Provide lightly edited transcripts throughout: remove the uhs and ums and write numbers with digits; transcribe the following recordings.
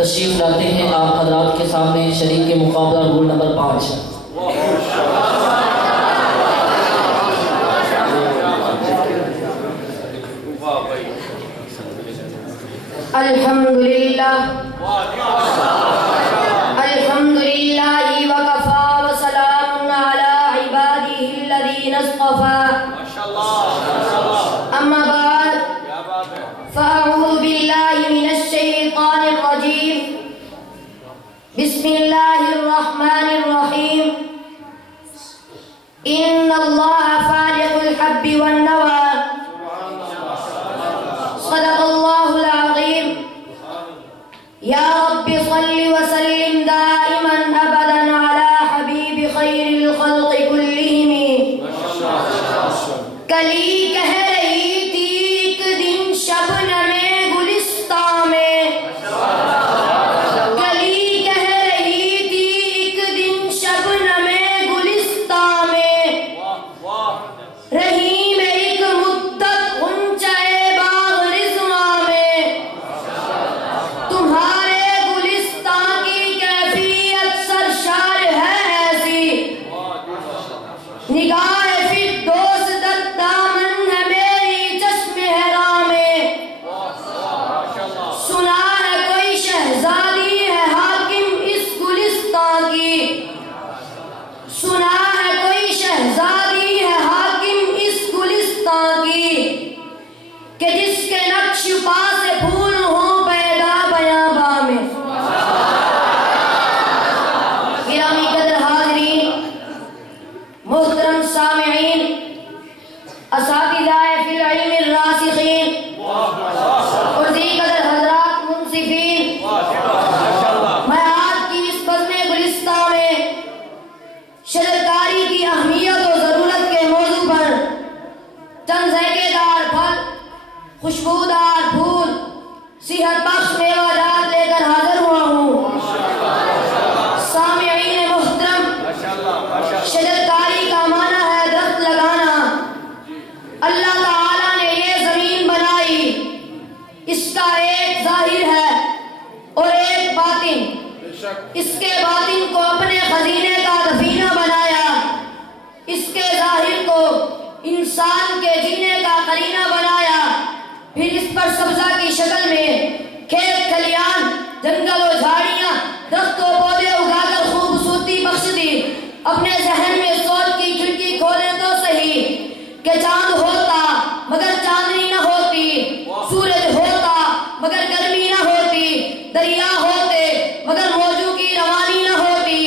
तशरीफ लाते हैं आप हजरात के सामने शरीक के मुकाबला रूल नंबर 5। अल्हम्दुलिल्लाह अल्हम्दुलिल्लाहि व कफा व सलामुन अला इबादिहिल्लज़ीना इस्तफ़ा। अम्मा बाद फ़अऊज़ु बिल्लाहि मिनश शैतानिर रजीम। बिस्मिल्लाहिर रहमानिर रहीम। इन्नल्लाहा फ़ालिक़ुल हब्बि वन नवा। सदक़ल्लाहुल अज़ीम। या रब्बि सल्लि व सल्लिम दाइमन अबदन अला हबीबि खैरिल खल्क़ि कुल्लिहिम। कली कह रही थी एक दिन शबनमे गुलिस्तां में, कली कह रही थी एक दिन शबनमे गुलिस्तां में, रही मैं एक मुद्दत गुंचाए बाग़ रिज़वां में। तुम्हारे गुलिस्तां की कैफियत सरशार है ऐसी, निगाह फिरदौस दामन है मेरी चश्मे हरा में। सुना है कोई शहजादी है हाकिम इस गुलिस्तां की, सुना है कोई शहजादी है हाकिम इस गुलिस्तां की, कि जिसके नक्श पा से फूल हो पैदा बयाबा में। गिरामी कदर हाज़रीन, मोहतरम सामिईन, असातिज़ाए फिल इल्मिर रासिखीन और दीगर हज़रात मुंसिफीन, मैं आज की इस बज़्म-ए गुलिस्तां में शजरकारी की अहमियत और ज़रूरत के मौजू पर चंद ज़ायकेदार फल, खुशबूदार फूल, सेहत बख्श मेवाजात लेकर हाजिर हुआ हूँ। सामिईन मोहतरम, शजरकारी का माना है दरख्त लगाना। अल्लाह ताला ने ये जमीन बनाई, इसका एक जाहिर है और एक बातिन। इसके बातिन को अपने खजीने का दफीना बनाया, इसके जाहिर को इंसान के जीने का करीना बनाया। फिर इस पर सब्जा की शक्ल में खेत खलियान, जंगल और झाड़ियां, दरख्त और पौधे उगाकर खूबसूरती बख्श दी। अपने जहन में सोच की खिड़की खोले तो सही, कि चांद होता मगर चांदनी न होती, सूरज होता मगर गर्मी न होती, दरिया होते मगर मौजू की रवानी न होती,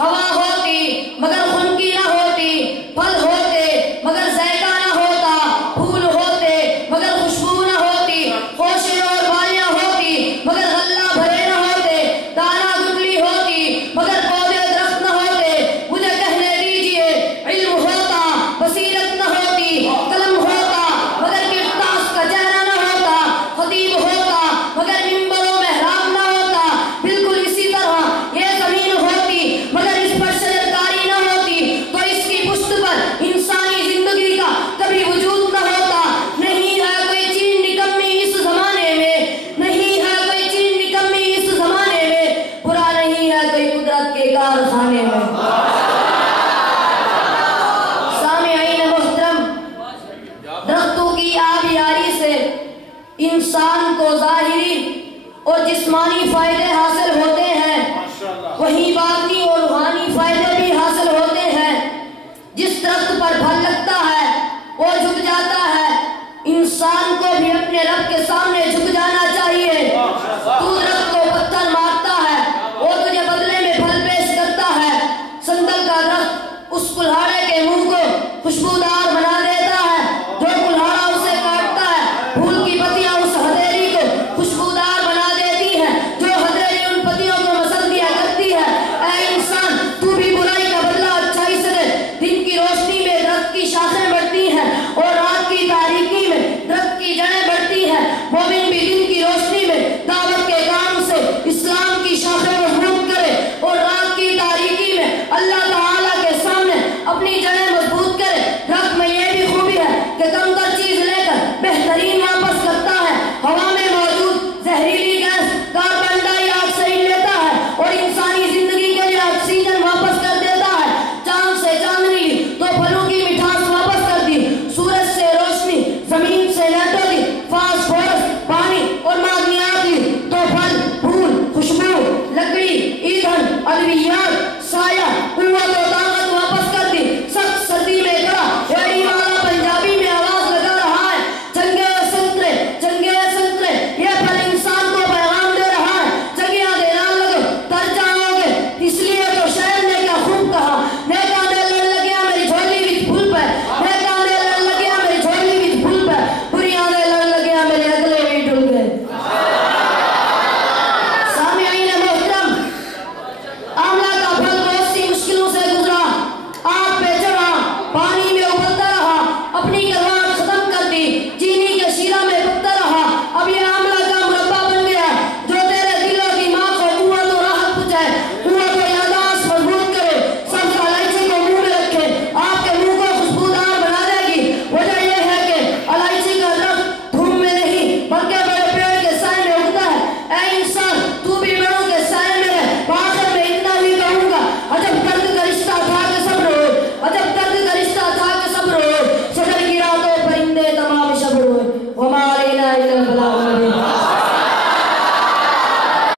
हवा होती मगर खुनकी न होती, फल होते मगर जायका न होता, फूल होते मगर खुशबू न होती, खोशे और बालियां होती मगर गल्ला भरे न होते, दाना गुठली होती मगर पौधे दरख्त न होते। मुझे कहने दीजिए, इल्म होता बसीरत न होती, कलम होता मगर किरतास का चेहरा न होता, खतीब होता मगर मिंबर और मेहराब न होता। बिल्कुल इसी तरह ये जमीन होती मगर इस पर शजरकारी न होती, तो इसकी पुष्ट पर इंसानी जिंदगी का कभी वजूद न होता। नहीं है कोई चीज निकम्मी इस जमाने में, नहीं है कोई चीज निकम्मी इस जमाने में, बुरा नहीं है कोई कुदरत के कारखाने में। सामिईन मोहतरम, दरख्तों की आबियारी से इंसान को ज़ाहिरी और जिस्मानी फायदे हासिल होते हैं, वहीं बात